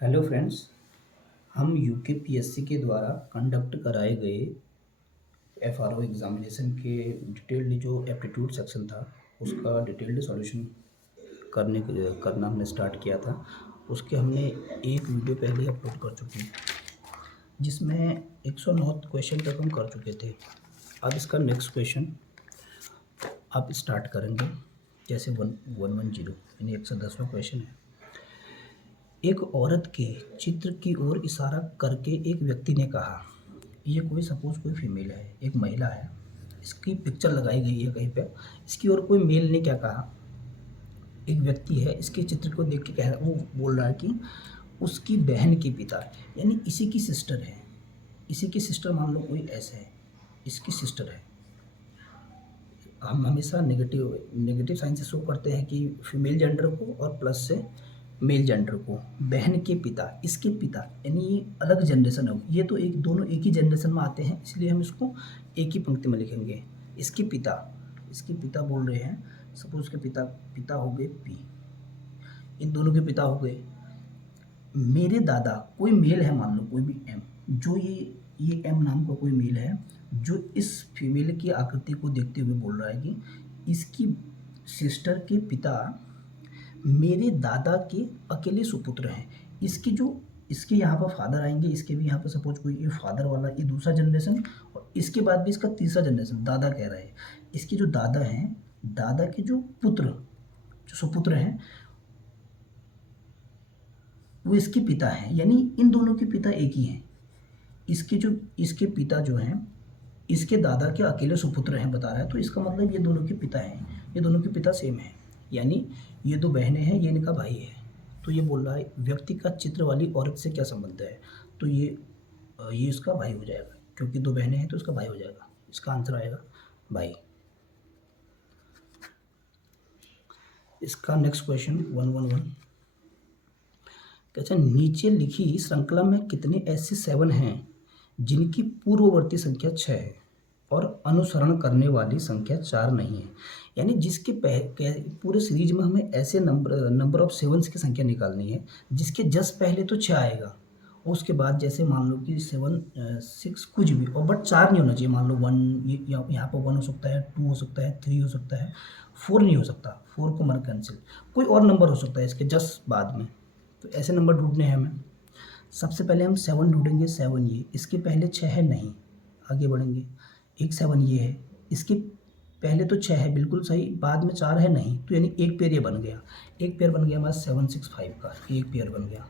Hello friends. हम UKPSC के द्वारा कंडक्ट कराए गए एफआरओ एग्जामिनेशन के डिटेल्ड जो एप्टीट्यूड सेक्शन था उसका डिटेल्ड सॉल्यूशन करना हमने स्टार्ट किया था। उसके हमने एक वीडियो पहले ही अपलोड कर चुके हैं जिसमें 109 क्वेश्चन तक हम कर चुके थे। अब इसका नेक्स्ट क्वेश्चन आप स्टार्ट करेंगे जैसे 110 यानी 110वां क्वेश्चन है। एक औरत के चित्र की ओर इशारा करके एक व्यक्ति ने कहा, ये कोई सपोज कोई फीमेल है, एक महिला है, इसकी पिक्चर लगाई गई है कहीं पे, इसकी ओर कोई मेल ने क्या कहा, एक व्यक्ति है, इसके चित्र को देख के कह रहा, वो बोल रहा है कि उसकी बहन के पिता, यानी इसी की सिस्टर है, इसी की सिस्टर मान लो कोई ऐसे है, इसकी सिस्टर है। हम हमेशा नेगेटिव नेगेटिव साइन से शो करते हैं कि फीमेल जेंडर को और प्लस से मेल जेंडर को। बहन के पिता, इसके पिता, यानी ये अलग जनरेशन है, ये तो एक दोनों एक ही जनरेशन में आते हैं, इसलिए हम इसको एक ही पंक्ति में लिखेंगे। इसके पिता, इसके पिता बोल रहे हैं, सपोज के पिता पिता हो गए पी, इन दोनों के पिता हो गए। मेरे दादा, कोई मेल है मान लो कोई भी एम, जो ये एम नाम का कोई मेल है जो इस फीमेल की आकृति को देखते हुए बोल रहा है कि इसकी सिस्टर के पिता मेरे दादा के अकेले सुपुत्र हैं। इसके जो इसके यहाँ पर फादर आएंगे, इसके भी यहाँ पर सपोज कोई ये फादर वाला, ये दूसरा जनरेशन, और इसके बाद भी इसका तीसरा जनरेशन, दादा कह रहा है। इसके जो दादा हैं, दादा के जो पुत्र, जो सुपुत्र हैं, वो इसके पिता हैं, यानी इन दोनों के पिता एक ही हैं। इसके पिता जो हैं, इसके दादा के अकेले सुपुत्र हैं बता रहा है, तो इसका मतलब ये दोनों के पिता हैं, ये दोनों के पिता सेम हैं, यानी ये दो बहनें हैं, ये इनका भाई है। तो ये बोल रहा है व्यक्ति का चित्र वाली औरत से क्या संबंध है, तो ये इसका भाई हो जाएगा, क्योंकि दो बहनें हैं तो इसका भाई हो जाएगा। इसका आंसर आएगा भाई। इसका नेक्स्ट क्वेश्चन 111 कहते हैं, नीचे लिखी श्रृंखला में कितने ऐसे 7 हैं जिनकी पूर्ववर्ती संख्या 6 है और अनुसरण करने वाली संख्या 4 नहीं है। यानी जिसके पूरे सीरीज में हमें ऐसे नंबर ऑफ 7 की संख्या निकालनी है जिसके जस्ट पहले तो 6 आएगा, और उसके बाद जैसे मान लो कि 7 6 कुछ भी, और बट 4 नहीं होना चाहिए। मान लो 1, यहाँ पर 1 हो सकता है, 2 हो सकता है, 3 हो सकता है, 4 नहीं हो सकता, 4 को मर कैंसिल, कोई और नंबर हो सकता है इसके जस्ट बाद में। तो ऐसे नंबर ढूंढने हैं हमें। सबसे पहले हम 7 ढूंढेंगे, 7 ये, इसके पहले 6 है नहीं, आगे बढ़ेंगे, एक 7 ये है, इसके पहले तो 6 है बिल्कुल सही, बाद में 4 है नहीं, तो यानी एक पेयर ये बन गया, एक पेयर बन गया हमारा 7 6 5 का, एक पेयर बन गया।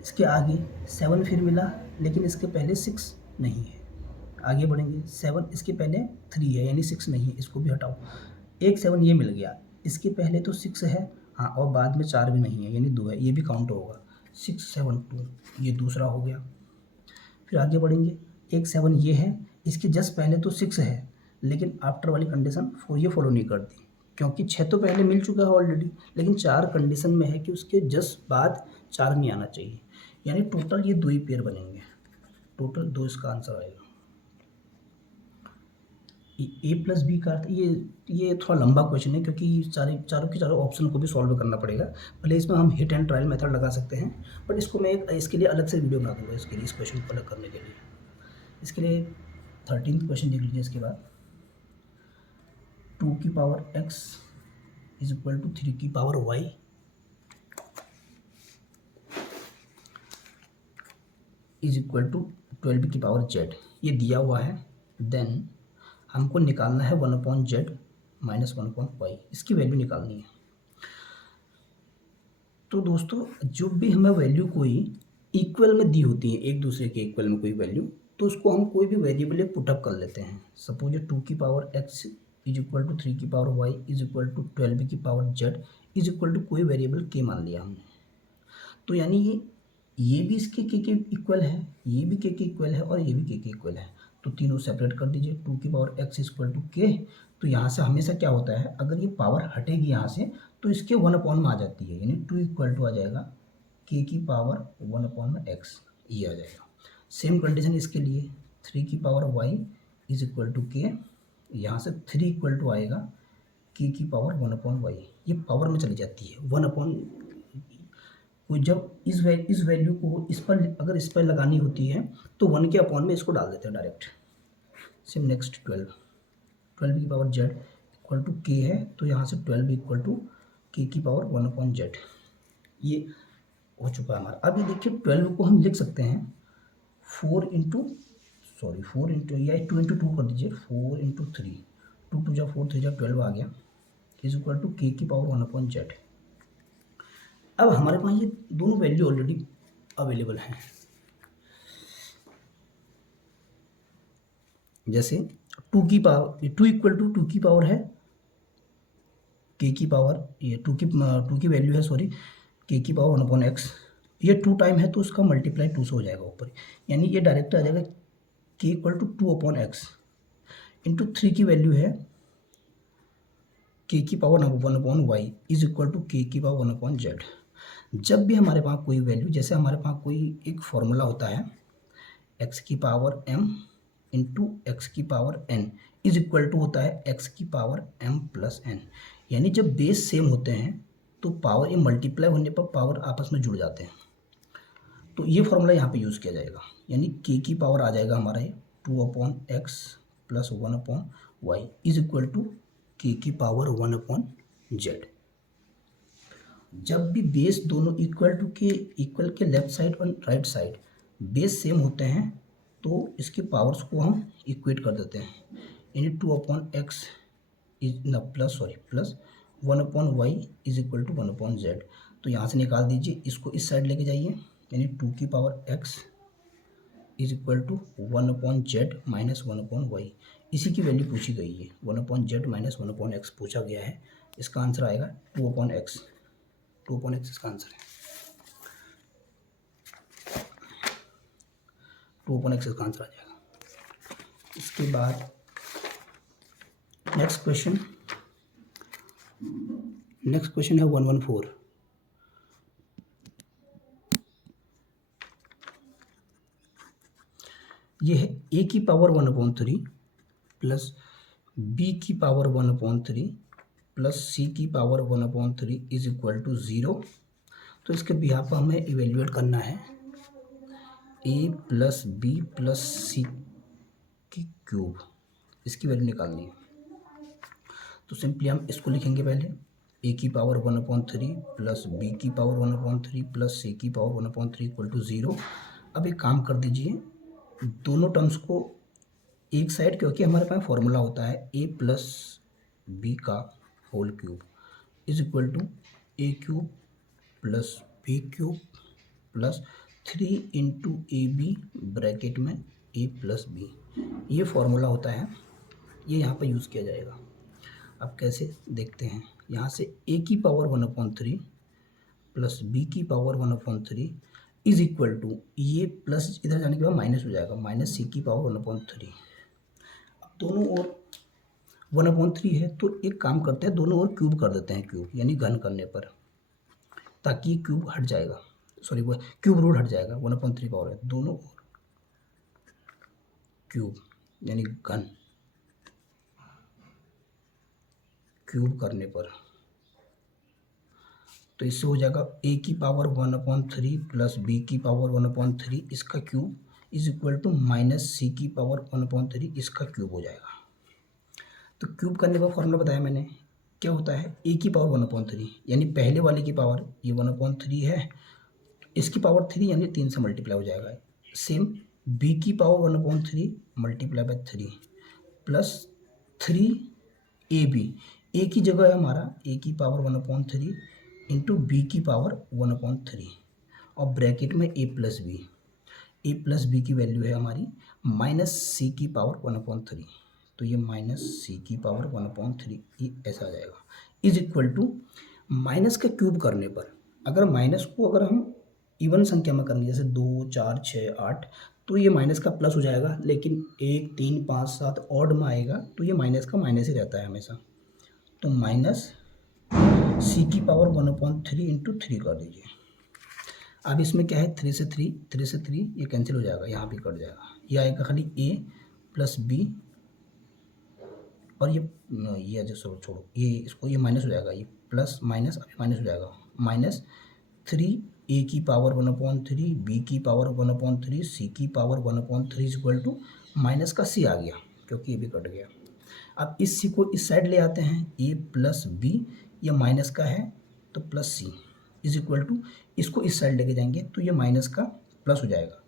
इसके आगे 7 फिर मिला, लेकिन इसके पहले 6 नहीं है, आगे बढ़ेंगे, 7 इसके पहले 3 है, यानी 6 नहीं है, इसको भी हटाओ, एक 7 ये मिल गया, इसके पहले तो 6 है, हाँ, और बाद में 4 भी नहीं है, यानी 2 है, ये भी काउंट होगा, 6 7 2, ये दूसरा हो गया। फिर आगे बढ़ेंगे, एक 7 ये है, इसके जस्ट पहले तो 6 है, लेकिन आफ्टर वाली कंडीशन ये फॉलो नहीं करती, क्योंकि 6 तो पहले मिल चुका है ऑलरेडी, लेकिन 4 कंडीशन में है कि उसके जस्ट बाद 4 नहीं आना चाहिए, यानी टोटल ये 2 ही पेयर बनेंगे, टोटल 2 इसका आंसर आएगा। ए प्लस बी का अर्थ, ये थोड़ा लंबा क्वेश्चन है क्योंकि चारों के चारों ऑप्शन को भी सॉल्व करना पड़ेगा। भले इसमें हम हिट एंड ट्रायल मेथड लगा सकते हैं, बट इसको मैं इसके लिए अलग से वीडियो बना दूंगा, इसके लिए, इस क्वेश्चन को अलग करने के लिए। इसके लिए 13th क्वेश्चन देख लीजिए। इसके बाद 2 की power x is equal to 3 की power y is equal to 12 की पावर z, ये दिया हुआ है। देन हमको निकालना है 1/z माइनस 1/y, इसकी वैल्यू निकालनी है। तो दोस्तों जो भी हमें वैल्यू कोई इक्वल में दी होती है, एक दूसरे के इक्वल में कोई वैल्यू, तो उसको हम कोई भी वेरिएबल पुटअप कर लेते हैं। सपोज 2 की power x is equal to 3 की power y is equal to 12 की power z is equal to कोई वेरिएबल k मान लिया हमने, तो यानी ये भी इसके के इक्वल है, ये भी के इक्वल है, और ये भी के इक्वल है, तो तीनों सेपरेट कर दीजिए। 2 की पावर x इक्वल टू के, तो यहाँ से हमेशा क्या होता है, अगर ये पावर हटेगी यहाँ से तो इसके 1 में आ जाती है, यानी 2 इक्वल टू आ जाएगा के की पावर 1/x, ये आ जाएगा। सेम कंडीशन इसके लिए, 3 की power y is equal to K, यहाँ से 3 इक्वल टू आएगा के की पावर 1/y, ये पावर में चली जाती है, 1 कोई जब इस वैल्यू को इस पर लगानी होती है तो 1 के अपॉन में इसको डाल देते हैं डायरेक्ट। सेम नेक्स्ट 12 की पावर जेड इक्वल टू के है, तो यहाँ से 12 इक्वल टू के की पावर 1 अपॉन जेड, ये हो चुका है हमारा। अब ये देखिए 12 को हम लिख सकते हैं 4 इंटू या 2 कर दीजिए, 4 इंटू 3, 2 जा 4, 3 जा 12 आ गया, इज इक्वल टू के की पावर 1 अपॉन जेड। अब हमारे पास ये दोनों वैल्यू ऑलरेडी अवेलेबल हैं। जैसे 2 की पावर 2 इक्वल टू 2 की पावर है के की पावर, ये 2 की वैल्यू है सॉरी के की पावर 1 अपॉन एक्स, ये 2 टाइम है तो उसका मल्टीप्लाई 2 से हो जाएगा ऊपर, यानी ये डायरेक्ट आ जाएगा K equal to 2 upon X into 3 की वैल्यू है के की power 1 upon Y is equal to K की पावर 1 अपॉन जेड। जब भी हमारे पास कोई वैल्यू, जैसे हमारे पास कोई एक फॉर्मूला होता है एक्स की पावर m इंटू एक्स की power n is equal to होता है एक्स की पावर m प्लस n, यानी जब बेस सेम होते हैं तो पावर ये मल्टीप्लाई होने पर पावर आपस में जुड़ जाते हैं, तो ये फॉर्मूला यहाँ पे यूज़ किया जाएगा, यानी के की पावर आ जाएगा हमारा ये 2 upon X plus 1 upon Y is equal to K की पावर 1 अपॉन जेड। जब भी बेस दोनों इक्वल के लेफ्ट साइड और राइट साइड बेस सेम होते हैं तो इसके पावर्स को हम इक्वेट कर देते हैं, यानी 2 अपॉन एक्स इज न plus 1 upon Y is equal to 1 upon Z. तो यहाँ से निकाल दीजिए, इसको इस साइड लेके जाइए, यानी 2 की power X is equal to 1 upon Z minus 1 upon Y, इसी की वैल्यू पूछी गई है, 1 upon Z minus 1 upon X पूछा गया है। इसका आंसर आएगा 2 अपॉन एक्स, 2 अपॉन एक्स इसका आंसर है, 2 अपॉन एक्स इसका आंसर आ जाएगा। इसके बाद नेक्स्ट क्वेश्चन है 114। ये है ए की पावर 1 अपॉन 3 प्लस बी की पावर 1 अपॉन 3 प्लस सी की power 1 upon 3 is equal to 0। तो इसके बिहाफ पर हमें इवेल्युएट करना है A plus B plus C की क्यूब, इसकी वैल्यू निकालनी है। तो सिंपली हम इसको लिखेंगे पहले ए की पावर 1 अपॉन 3 प्लस बी की पावर 1 अपॉन 3 प्लस सी की पावर 1 अपॉन 3 इक्वल टू 0। अब एक काम कर दीजिए, दोनों टर्म्स को एक साइड, क्योंकि हमारे पास फॉर्मूला होता है ए प्लस बी का whole cube is equal to A cube plus B cube plus 3 into A B bracket में ए प्लस बी, ये फॉर्मूला होता है, ये यहाँ पर यूज़ किया जाएगा। अब कैसे देखते हैं, यहाँ से ए की पावर 1 अपॉन 3 प्लस बी की power 1 upon 3 is equal to, ये प्लस इधर जाने के बाद माइनस हो जाएगा, माइनस सी की पावर 1 अपॉन 3। अब दोनों ओर 1 अपॉन 3 है तो एक काम करते हैं, दोनों ओर क्यूब कर देते हैं, क्यूब यानी घन करने पर, ताकि क्यूब हट जाएगा, सॉरी वो क्यूब रूट हट जाएगा, 1 अपॉन 3 पावर है, दोनों ओर क्यूब यानी घन, क्यूब करने पर तो इससे हो जाएगा ए की पावर 1 अपॉन 3 प्लस बी की पावर 1 अपॉन 3 इसका cube is equal to minus c की पावर 1 अपॉन 3 इसका क्यूब हो जाएगा। तो क्यूब करने का फॉर्मूला बताया मैंने, क्या होता है ए की पावर 1 अपॉन 3, यानी पहले वाले की पावर ये 1 अपॉन 3 है, इसकी पावर 3 यानी 3 से मल्टीप्लाई हो जाएगा। सेम बी की power 1 upon 3 multiply by 3 plus 3 a b, a की जगह है हमारा ए की पावर 1 अपॉन 3 इंटू बी की पावर 1 अपॉन 3 और ब्रैकेट में ए प्लस बी की वैल्यू है हमारी माइनस सी की पावर 1 अपॉन 3, तो ये माइनस सी की पावर 1 अपॉन 3 ये ऐसा आ जाएगा इज इक्वल टू, माइनस का क्यूब करने पर, अगर माइनस को अगर हम इवन संख्या में करेंगे जैसे 2 4 6 8 तो ये माइनस का प्लस हो जाएगा, लेकिन 1 3 5 7 ऑड में आएगा तो ये माइनस का माइनस ही रहता है हमेशा, तो माइनस सी की पावर 1 अपॉन 3 इंटू 3 कर दीजिए। अब इसमें क्या है 3 से 3 ये कैंसिल हो जाएगा, यहाँ भी कट जाएगा, ये आएगा खाली ए प्लस बी और ये जो छोड़ो ये इसको ये माइनस हो जाएगा, ये प्लस माइनस अभी माइनस हो जाएगा, माइनस 3 ए की पावर 1/3, बी की पावर 1/3, सी की power 1/3 is equal to minus का सी आ गया क्योंकि ये भी कट गया। अब इस सी को इस साइड ले आते हैं, ए प्लस बी, ये माइनस का है तो plus C is equal to, इसको इस साइड लेके जाएंगे तो ये माइनस का प्लस हो जाएगा,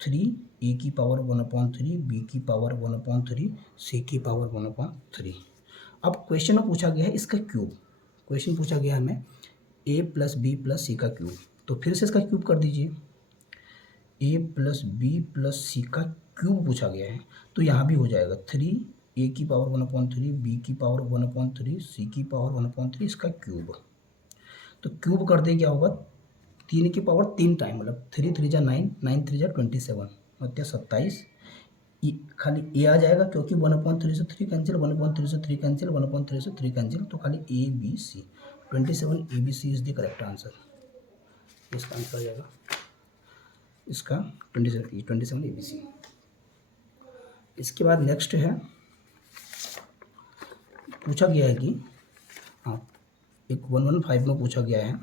3 ए की पावर 1/3, बी की पावर 1/3, सी की पावर 1/3। अब क्वेश्चन में पूछा गया है इसका क्यूब, क्वेश्चन पूछा गया हमें ए प्लस बी प्लस सी का क्यूब, तो फिर से इसका क्यूब कर दीजिए, ए प्लस बी प्लस सी का क्यूब पूछा गया है तो यहाँ भी हो जाएगा 3 ए की पावर 1/3, बी की पावर 1/3, सी की पावर 1/3, इसका क्यूब। तो क्यूब कर दे क्या होगा, 3 की पावर 3 टाइम, मतलब 3 3 जा 9, 9 3 जा 27, मतलब 27। खाली ए आ जाएगा क्योंकि 1/3 से 3 कैंसिल, 1/3 से 3 कैंसिल, 1/3 से 3 कैंसिल, तो खाली A B C, 27 A B C is the correct answer. इसका आंसर आ जाएगा इसका 27 ए बी सी। इसके बाद नेक्स्ट है, पूछा गया है कि हाँ एक 115 में पूछा गया है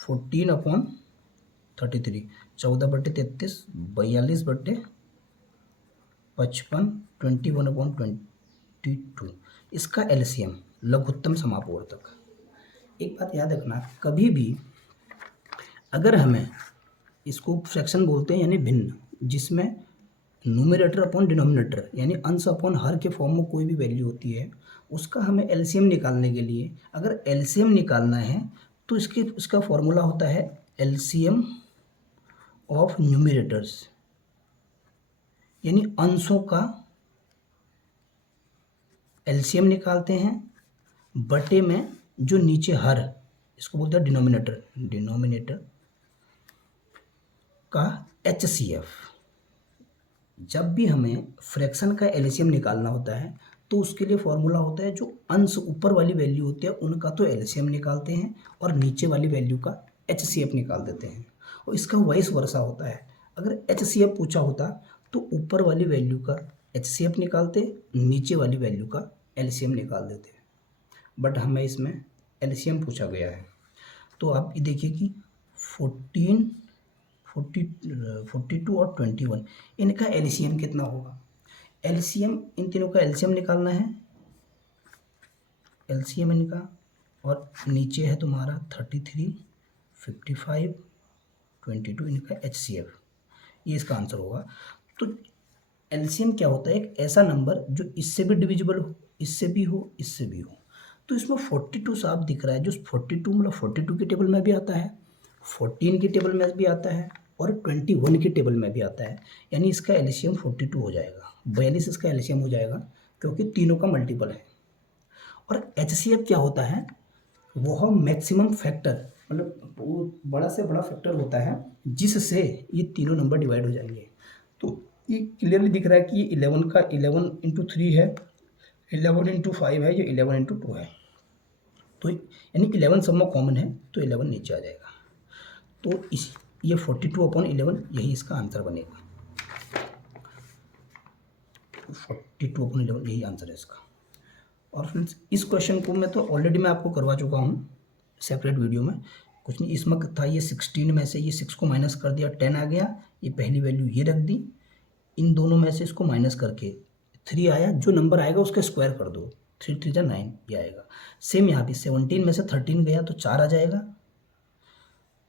14/33, 14/33, 42/55, 21/22, इसका एलसीएम लघुत्तम समापवर्तक। एक बात याद रखना, कभी भी अगर हमें, इसको फ्रैक्शन बोलते हैं यानी भिन्न, जिसमें न्यूमरेटर अपॉन डिनोमिनेटर यानी अंश अपॉन हर के फॉर्म में कोई भी वैल्यू होती है, उसका हमें एलसीएम निकालने के लिए, अगर एलसीएम निकालना है तो इसका फॉर्मूला होता है एलसीएम ऑफ न्यूमरेटर्स, यानी अंशों का एलसीएम निकालते हैं बटे में जो नीचे हर, इसको बोलते हैं डिनोमिनेटर, डिनोमिनेटर का एचसीएफ। जब भी हमें फ्रैक्शन का एलसीएम निकालना होता है तो उसके लिए फॉर्मूला होता है, जो अंश ऊपर वाली वैल्यू होती है उनका तो एलसीएम निकालते हैं और नीचे वाली वैल्यू का एचसीएफ निकाल देते हैं, और इसका वाइस वर्सा होता है। अगर एचसीएफ पूछा होता तो ऊपर वाली वैल्यू का एचसीएफ निकालते, नीचे वाली वैल्यू का एलसीएम निकाल देते, बट हमें इसमें एलसीएम पूछा गया है। तो आप ये देखिए कि 42 और 21, इनका एलसीएम कितना होगा, एलसीएम इन तीनों का एलसीएम निकालना है, एलसीएम इनका, और नीचे है तुम्हारा 33, 55, 22, इनका एचसीएफ, ये इसका आंसर होगा। तो एलसीएम क्या होता है, एक ऐसा नंबर जो इससे भी डिविजिबल हो, इससे भी हो, इससे भी हो। तो इसमें 42 साफ दिख रहा है, जो 42 मतलब 42 की टेबल में भी आता है, 14 की टेबल में भी आता है और 21 की टेबल में भी आता है, यानी इसका एलसीएम 42 हो जाएगा, 42 इसका एलसीएम हो जाएगा क्योंकि तीनों का मल्टीपल है। और एचसीएफ क्या होता है, वह मैक्सिमम फैक्टर, मतलब वो बड़ा से बड़ा फैक्टर होता है जिससे ये तीनों नंबर डिवाइड हो जाएंगे। तो ये क्लियरली दिख रहा है कि ये 11 का 11 इंटू 3 है, 11 इंटू 5 है, ये 11 इंटू 2 है, तो यानी 11 सब में कॉमन है तो 11 नीचे आ जाएगा। तो इस ये 42/11 यही इसका आंसर बनेगा, 42/11 यही आंसर है इसका। और फ्रेंड्स इस क्वेश्चन को मैं ऑलरेडी मैं आपको करवा चुका हूँ सेपरेट वीडियो में, कुछ नहीं, इसमें था ये 16 में से ये 6 को माइनस कर दिया, 10 आ गया, ये पहली वैल्यू ये रख दी, इन दोनों में से इसको माइनस करके 3 आया, जो नंबर आएगा उसका स्क्वायर कर दो, 3 3 जा 9 ये आएगा। सेम यहाँ भी 17 में से 13 गया तो 4 आ जाएगा,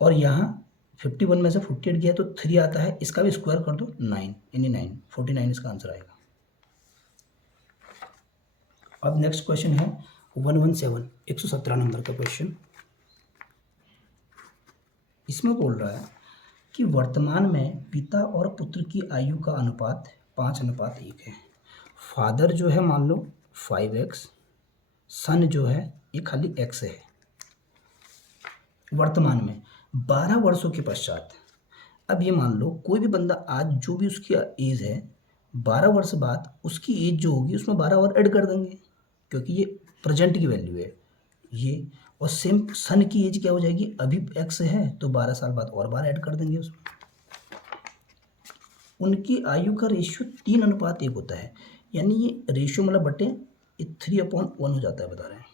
और यहाँ 51 में से 48 गया तो 3 आता है, इसका भी स्क्वायर कर दो 9, यानी 9, 49 इसका आंसर आएगा। अब नेक्स्ट क्वेश्चन है 117, 117 नंबर का क्वेश्चन। इसमें बोल रहा है कि वर्तमान में पिता और पुत्र की आयु का अनुपात 5:1 है। फादर जो है मान लो 5x, सन जो है ये खाली x है। वर्तमान में 12 वर्षों के पश्चात, अब ये मान लो कोई भी बंदा आज जो भी उसकी एज है, 12 वर्ष बाद उसकी एज जो होगी उसमें 12 और ऐड कर देंगे क्योंकि ये प्रेजेंट की वैल्यू है ये, और सेम सन की एज क्या हो जाएगी, अभी x है तो 12 साल बाद और 12 ऐड कर देंगे उसमें। उनकी आयु का रेशियो 3:1 होता है, यानी ये रेशियो मतलब बटे 3/1 हो जाता है, बता रहे हैं।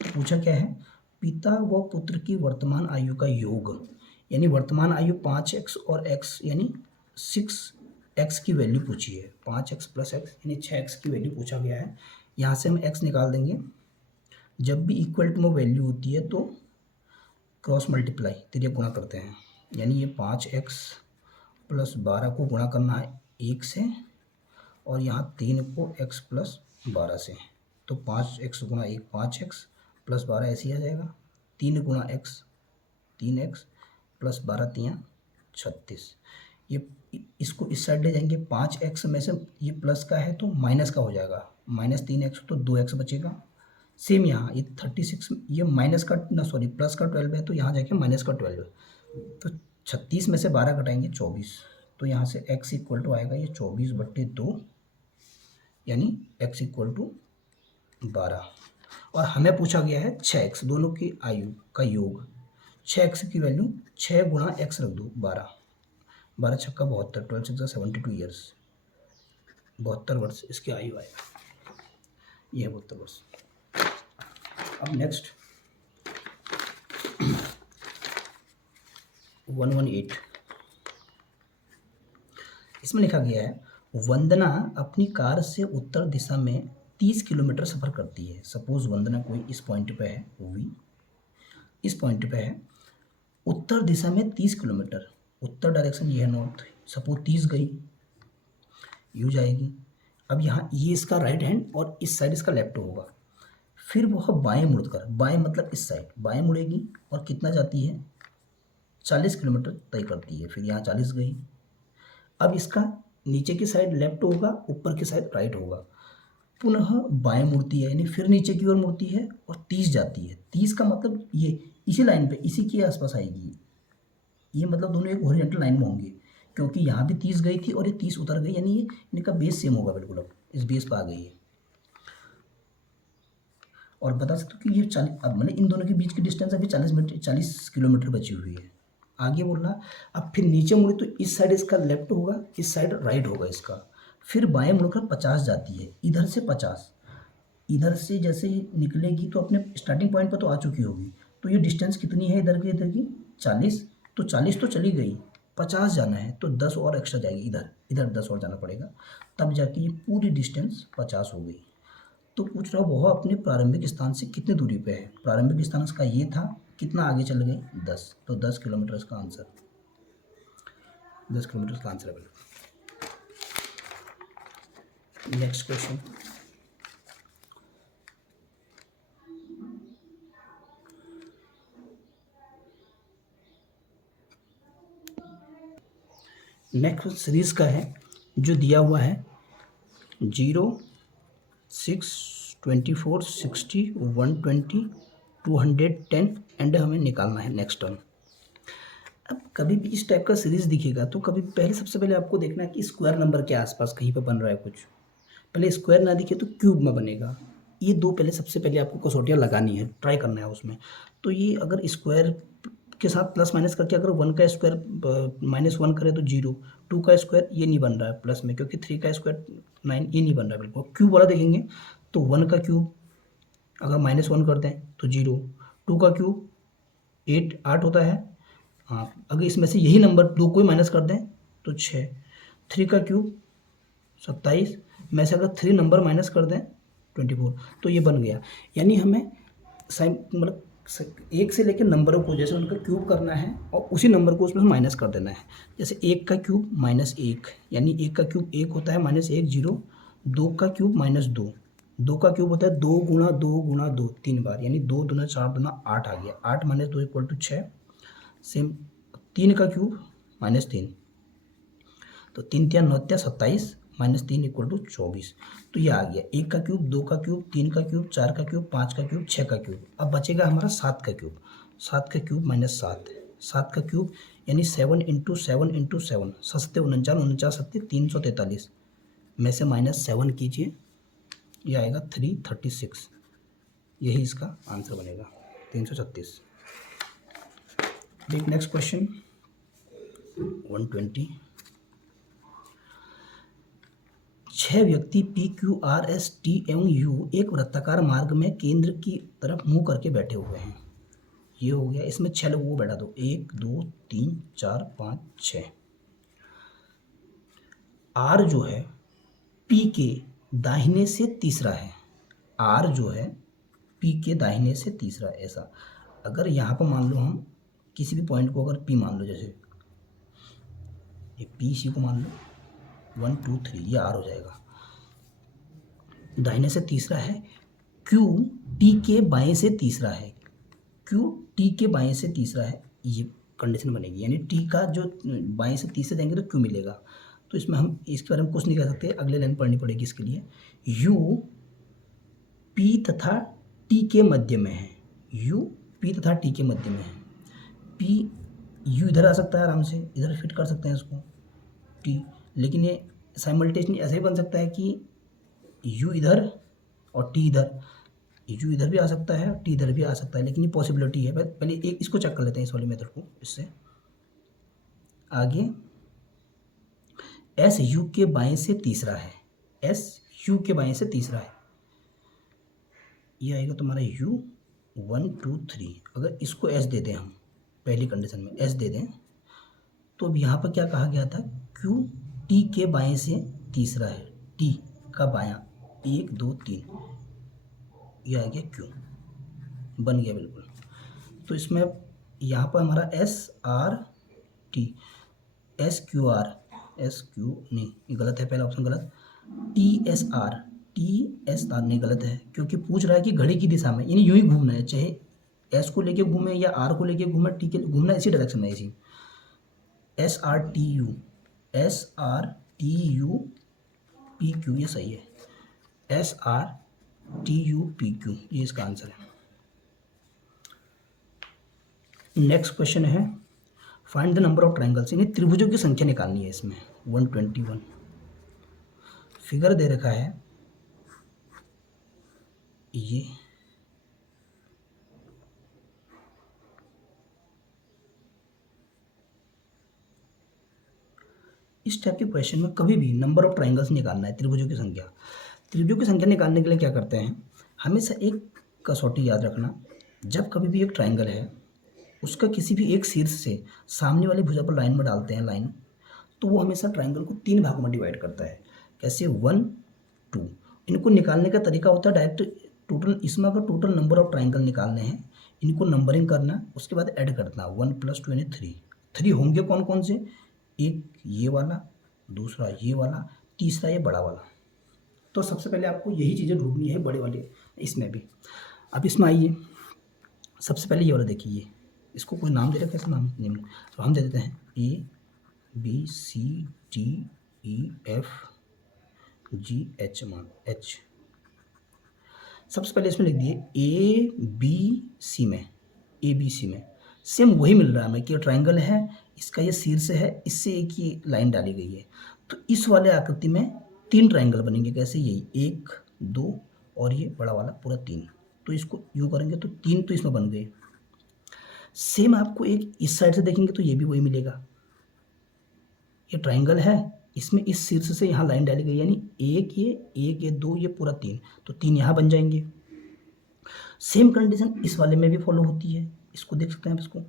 तो पूछा क्या है, पिता व पुत्र की वर्तमान आयु का योग, यानी वर्तमान आयु 5x और x यानी 6x की वैल्यू पूछी है, 5x + x यानी 6x की वैल्यू पूछा गया है। यहाँ से हम x निकाल देंगे। जब भी इक्वल टू में वैल्यू होती है तो क्रॉस मल्टीप्लाई तिर्यक गुणा करते हैं, यानी ये 5x + 12 को गुणा करना है 1 से, और यहाँ 3 को x + 12 से, तो 5x × 1 5x + 12 ऐसे ही आ जाएगा। 3 × x 3x + 12 3 36। ये इसको इस साइड ले जाएंगे, 5x में से ये प्लस का है तो माइनस का हो जाएगा, -3x तो 2x बचेगा। सेम यहाँ ये 36, ये माइनस का ना सॉरी प्लस का 12 है तो यहाँ जाके माइनस का 12, तो 36 में से 12 घटाएंगे 24, तो यहाँ से x = आएगा ये 24/2, यानी x = 12। और हमें पूछा गया है 6x, दोनों की आयु का योग। 6x की वैल्यू 6 × x रख दो 12, 12 × 6 = 72, 12 × 6 = 72 ईयर्स, 72 वर्ष इसकी आयु आएगा, ये है 72 वर्ष। अब नेक्स्ट 118, इसमें लिखा गया है वंदना अपनी कार से उत्तर दिशा में 30 किलोमीटर सफ़र करती है। सपोज वंदना कोई इस पॉइंट पे है, वी इस पॉइंट पे है, उत्तर दिशा में 30 किलोमीटर, उत्तर डायरेक्शन ये है नॉर्थ, सपोज 30 गई, यू जाएगी। अब यहाँ ये इसका राइट हैंड और इस साइड इसका लेफ्ट होगा, फिर वह बाएं मुड़कर, बाएं मतलब इस साइड बाएं मुड़ेगी और कितना जाती है 40 किलोमीटर तय करती है, फिर यहाँ 40 गई। अब इसका नीचे की साइड लेफ्ट होगा, ऊपर की साइड राइट होगा, पुनः बाएं मुड़ती है, यानी फिर नीचे की ओर मुड़ती है और 30 जाती है। 30 का मतलब ये इसी लाइन पे, इसी के आसपास आएगी, ये मतलब दोनों एक हॉरिजॉन्टल लाइन में होंगे, क्योंकि यहाँ भी 30 गई थी और ये 30 उतर गई, यानी ये इनका बेस सेम होगा बिल्कुल, अब इस बेस पर आ गई है। और बता सकते हो कि ये 40, अब मैंने इन दोनों के बीच की डिस्टेंस अभी 40 किलोमीटर बची हुई है। आगे बोल रहा, अब फिर नीचे मुड़े तो इस साइड इसका लेफ्ट होगा, इस साइड राइट होगा इसका, फिर बाएं मुड़कर 50 जाती है, इधर से 50, इधर से जैसे ही निकलेगी तो अपने स्टार्टिंग पॉइंट पर तो आ चुकी होगी, तो ये डिस्टेंस कितनी है इधर की 40, तो 40 तो चली गई, 50 जाना है तो 10 और एक्स्ट्रा जाएगी, इधर 10 और जाना पड़ेगा, तब जाके ये पूरी डिस्टेंस 50 हो गई। तो पूछ रहा वह अपने प्रारंभिक स्थान से कितनी दूरी पे है, प्रारंभिक स्थान इसका ये था, कितना आगे चल गई 10, तो 10 किलोमीटर इसका आंसर, 10 किलोमीटर इसका आंसर है बिल्कुल। नेक्स्ट क्वेश्चन, नेक्स्ट सीरीज का है जो दिया हुआ है 0 6 24 60 120 210 एंड हमें निकालना है नेक्स्ट टर्म। अब कभी भी इस टाइप का सीरीज दिखेगा तो कभी पहले सबसे पहले आपको देखना है कि स्क्वायर नंबर के आसपास कहीं पर बन रहा है कुछ, पहले स्क्वायर ना दिखे तो क्यूब में बनेगा, ये दो पहले सबसे पहले आपको कसौटियाँ लगानी है, ट्राई करना है उसमें। तो ये अगर स्क्वायर के साथ प्लस माइनस करके अगर 1 का स्क्वायर -1 करें तो 0, 2 का स्क्वायर ये नहीं बन रहा है प्लस में, क्योंकि 3 का स्क्वायर 9 ये नहीं बन रहा है बिल्कुल। क्यूब वाला देखेंगे तो 1 का क्यूब अगर -1 कर दें तो 0, 2 का क्यूब 8 होता है, हाँ अगर इसमें से यही नंबर 2 को ही माइनस कर दें तो 6, 3 का क्यूब 27 में से अगर 3 नंबर माइनस कर दें 24, तो ये बन गया। यानी हमें मतलब एक से लेकर नंबरों को जैसे उनका क्यूब करना है और उसी नंबर को उसमें माइनस कर देना है। जैसे 1 का क्यूब -1, यानी 1 का क्यूब 1 होता है -1 0, 2 का क्यूब -2, 2 का क्यूब होता है 2 × 2 × 2 3 बार, यानी 2 दूना 4 दूना 8 आ गया, 8 - 2 = 6। सेम 3 का क्यूब -3, तो 3 3 9 27 -3 = 24, तो ये आ गया 1 का क्यूब 2 का क्यूब 3 का क्यूब 4 का क्यूब 5 का क्यूब 6 का क्यूब। अब बचेगा हमारा 7 का क्यूब, 7 का क्यूब -7, 7 का क्यूब यानी 7 × 7 × 7, 7 49 49 7 343 में से -7 कीजिए, ये आएगा 336, यही इसका आंसर बनेगा 336। नेक्स्ट क्वेश्चन 120, 6 व्यक्ति P Q R S T एवं U एक वृत्ताकार मार्ग में केंद्र की तरफ मुंह करके बैठे हुए हैं। ये हो गया, इसमें 6 लोगों को बैठा दो, 1 2 3 4 5 6। आर जो है पी के दाहिने से तीसरा है, आर जो है पी के दाहिने से तीसरा, ऐसा। अगर यहाँ पर मान लो हम किसी भी पॉइंट को अगर पी मान लो, जैसे ये पी सी को मान लो 1 2 3, ये आर हो जाएगा। दाहिने से तीसरा है, क्यू टी के बाएं से तीसरा है, क्यू टी के बाएं से तीसरा है, ये कंडीशन बनेगी, यानी टी का जो बाएं से तीसरे देंगे तो क्यू मिलेगा। तो इसमें हम इसके बारे में कुछ नहीं कह सकते, अगले लाइन पढ़नी पड़ेगी इसके लिए। यू पी तथा टी के मध्य में है, यू पी तथा टी के मध्य में है। पी यू इधर आ सकता है, आराम से इधर फिट कर सकते हैं इसको टी, लेकिन ये साइमल्टेनियसली ऐसे ही बन सकता है कि यू इधर और टी इधर, यू इधर भी आ सकता है टी इधर भी आ सकता है, लेकिन ये पॉसिबिलिटी है। पहले एक इसको चेक कर लेते हैं, इस वाले मेथड को। इससे आगे एस यू के बाएं से तीसरा है, एस यू के बाएं से तीसरा है, ये आएगा तुम्हारा यू 1 2 3। अगर इसको एस दे दें हम, पहली कंडीशन में एस दे दें, तो अब यहाँ पर क्या कहा गया था, क्यू टी के बाएं से तीसरा है, टी का बायां 1 2 3, ये आ गया क्यू, बन गया बिल्कुल। तो इसमें यहाँ पर हमारा S R T, S Q R, S Q नहीं, ये गलत है, पहला ऑप्शन गलत। T S R, T S R नहीं, गलत है, क्योंकि पूछ रहा है कि घड़ी की दिशा में, यानी यूँ ही घूमना है, चाहे एस को लेके घूमे या आर को लेके घूमे, टी के घूमना इसी डायरेक्शन में, इसी S R T U, S R T U P Q, ये सही है, S R T U P Q, ये इसका आंसर है। नेक्स्ट क्वेश्चन है, find the number of triangles, यानी त्रिभुजों की संख्या निकालनी है इसमें। 121 फिगर दे रखा है, ये इस टाइप के क्वेश्चन में कभी भी नंबर ऑफ ट्रायंगल्स निकालना है, त्रिभुजों की संख्या। त्रिभुजों की संख्या निकालने के लिए क्या करते हैं, हमेशा एक कसौटी याद रखना, जब कभी भी एक ट्रायंगल है उसका किसी भी एक शीर्ष से सामने वाली भुजा पर लाइन में डालते हैं लाइन, तो वो हमेशा ट्रायंगल को 3 भागों में डिवाइड करता है। कैसे, 1 2। इनको निकालने का तरीका होता है डायरेक्ट, टोटल इसमें अगर टोटल नंबर ऑफ ट्रायंगल निकालने हैं, इनको नंबरिंग करना, उसके बाद ऐड करना, 1 + 2 यानी 3। 3 होंगे कौन कौन से, एक ये वाला, दूसरा ये वाला, तीसरा ये बड़ा वाला। तो सबसे पहले आपको यही चीज़ें ढूंढनी है बड़े वाले इसमें भी। अब इसमें आइए, सबसे पहले ये वाला देखिए, ये इसको कोई नाम दे रखा है, कैसा नाम नेम, तो हम दे देते हैं A B C D E F G H, मान एच। सबसे पहले इसमें लिख दिए ए बी सी में, ए बी सी में सेम वही मिल रहा है हमें कि ट्रायंगल है, इसका ये शीर्ष है, इससे एक ही लाइन डाली गई है, तो इस वाले आकृति में 3 ट्रायंगल बनेंगे। कैसे, यही 1 2 और ये बड़ा वाला पूरा 3, तो इसको यूँ करेंगे तो 3 तो इसमें बन गए। सेम आपको एक इस साइड से देखेंगे तो ये भी वही मिलेगा, ये ट्रायंगल है, इसमें इस शीर्ष से यहाँ लाइन डाली गई, यानी एक ये 2 ये पूरा 3, तो 3 यहाँ बन जाएंगे। सेम कंडीशन इस वाले में भी फॉलो होती है, इसको देख सकते हैं आप, इसको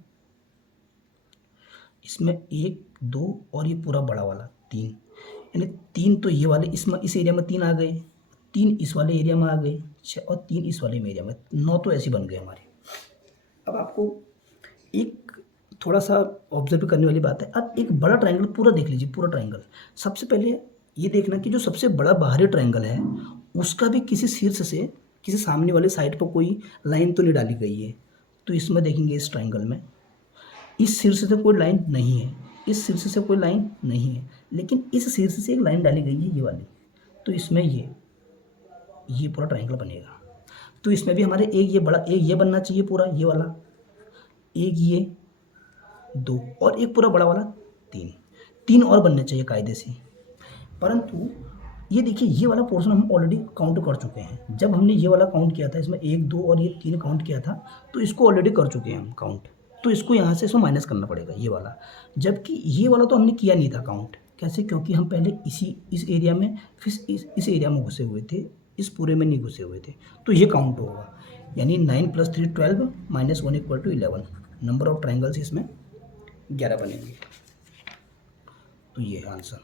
इसमें 1 2 और ये पूरा बड़ा वाला 3, यानी 3 तो ये वाले इसमें इस एरिया में 3 आ गए, 3 इस वाले एरिया में आ गए 6 और 3 इस वाले एरिया में 9, तो ऐसे बन गए हमारे। अब आपको एक थोड़ा सा ऑब्जर्व करने वाली बात है, अब एक बड़ा ट्रायंगल पूरा देख लीजिए, पूरा ट्रायंगल। सबसे पहले ये देखना कि जो सबसे बड़ा बाहरी ट्रायंगल है उसका भी किसी शीर्ष से किसी सामने वाले साइड पर कोई लाइन तो नहीं डाली गई है, तो इसमें देखेंगे इस ट्रायंगल में इस शीर्ष से कोई लाइन नहीं है, इस शीर्ष से कोई लाइन नहीं है, लेकिन इस शीर्ष से एक लाइन डाली गई है, ये वाली, तो इसमें ये पूरा ट्रायंगल बनेगा। तो इसमें भी हमारे एक ये बड़ा, एक ये बनना चाहिए पूरा ये वाला, एक ये 2 और एक पूरा बड़ा वाला 3 और बनने चाहिए कायदे से। परंतु ये देखिए, ये वाला पोर्शन हम ऑलरेडी काउंट कर चुके हैं, जब हमने ये वाला काउंट किया था, इसमें 1 2 और ये 3 काउंट किया था, तो इसको ऑलरेडी कर चुके हैं हम काउंट, तो इसको यहाँ से इसमें माइनस करना पड़ेगा ये वाला, जबकि ये वाला तो हमने किया नहीं था काउंट। कैसे, क्योंकि हम पहले इस एरिया में फिर इस एरिया में घुसे हुए थे, इस पूरे में नहीं घुसे हुए थे, तो ये काउंट होगा। यानी 9 + 3 12 -1 = 11। नंबर ऑफ ट्राइंगल्स इसमें 11 बनेंगे। तो ये है आंसर।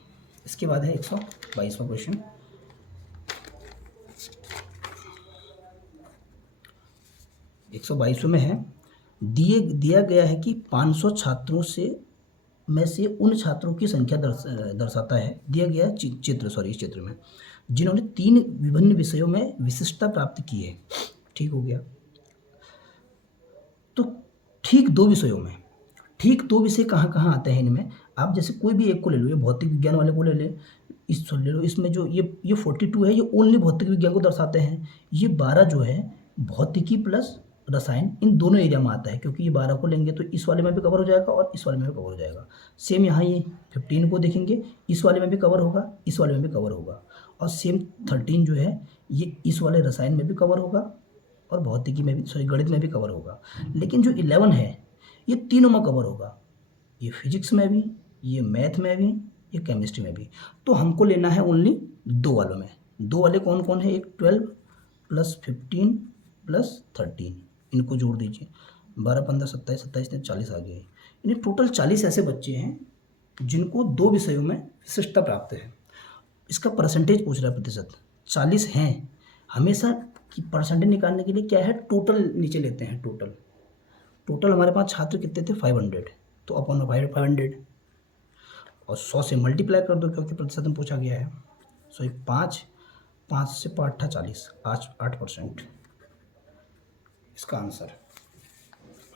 इसके बाद है 122वां क्वेश्चन। 122वें में है, दिया गया है कि 500 छात्रों में से उन छात्रों की संख्या दर्शाता है, दिया गया चित्र इस चित्र में, जिन्होंने 3 विभिन्न विषयों में विशिष्टता प्राप्त की है। ठीक हो गया। तो ठीक 2 विषयों में, ठीक 2 विषय कहाँ आते हैं इनमें? आप जैसे कोई भी एक को ले लो, ये भौतिक विज्ञान वाले को ले ले लो। इसमें जो ये 42 है, ये ओनली भौतिक विज्ञान को दर्शाते हैं। ये 12 जो है भौतिकी प्लस रसायन, इन दोनों एरिया में आता है, क्योंकि ये 12 को लेंगे तो इस वाले में भी कवर हो जाएगा और इस वाले में भी कवर हो जाएगा। सेम यहाँ ये 15 को देखेंगे, इस वाले में भी कवर होगा, इस वाले में भी कवर होगा। और सेम 13 जो है ये इस वाले रसायन में भी कवर होगा और भौतिकी में भी, गणित में भी कवर होगा। लेकिन जो 11 है ये तीनों में कवर होगा, ये फिजिक्स में भी, ये मैथ में भी, ये केमिस्ट्री में भी। तो हमको लेना है ओनली 2 वालों में। 2 वाले कौन कौन है? एक 12 + 15 + 13, इनको जोड़ दीजिए। 12 15 27 27 ने 40 आ गए। यानी टोटल 40 ऐसे बच्चे हैं जिनको 2 विषयों में विशिष्टता प्राप्त है। इसका परसेंटेज पूछ रहा है, प्रतिशत। 40 हैं, हमेशा की परसेंटेज निकालने के लिए क्या है, टोटल नीचे लेते हैं। टोटल हमारे पास छात्र कितने थे? 500, तो अपॉन 500 और 100 से मल्टीप्लाई कर दो, क्योंकि प्रतिशत में पूछा गया है। सो 5 से 5 = 40, 8%। इसका आंसर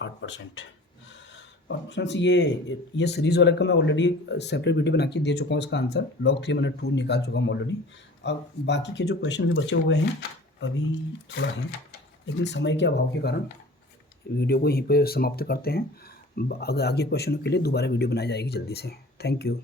8%। और फ्रेंड्स ये सीरीज़ वाला का मैं ऑलरेडी सेपरेट वीडियो बना के दे चुका हूँ। इसका आंसर log 3 मैंने 2 निकाल चुका हूँ ऑलरेडी। अब बाकी के जो क्वेश्चन भी बचे हुए हैं अभी थोड़ा हैं, लेकिन समय के अभाव के कारण वीडियो को यहीं पे समाप्त करते हैं। अगर आगे क्वेश्चनों के लिए दोबारा वीडियो बनाई जाएगी जल्दी से। Thank you.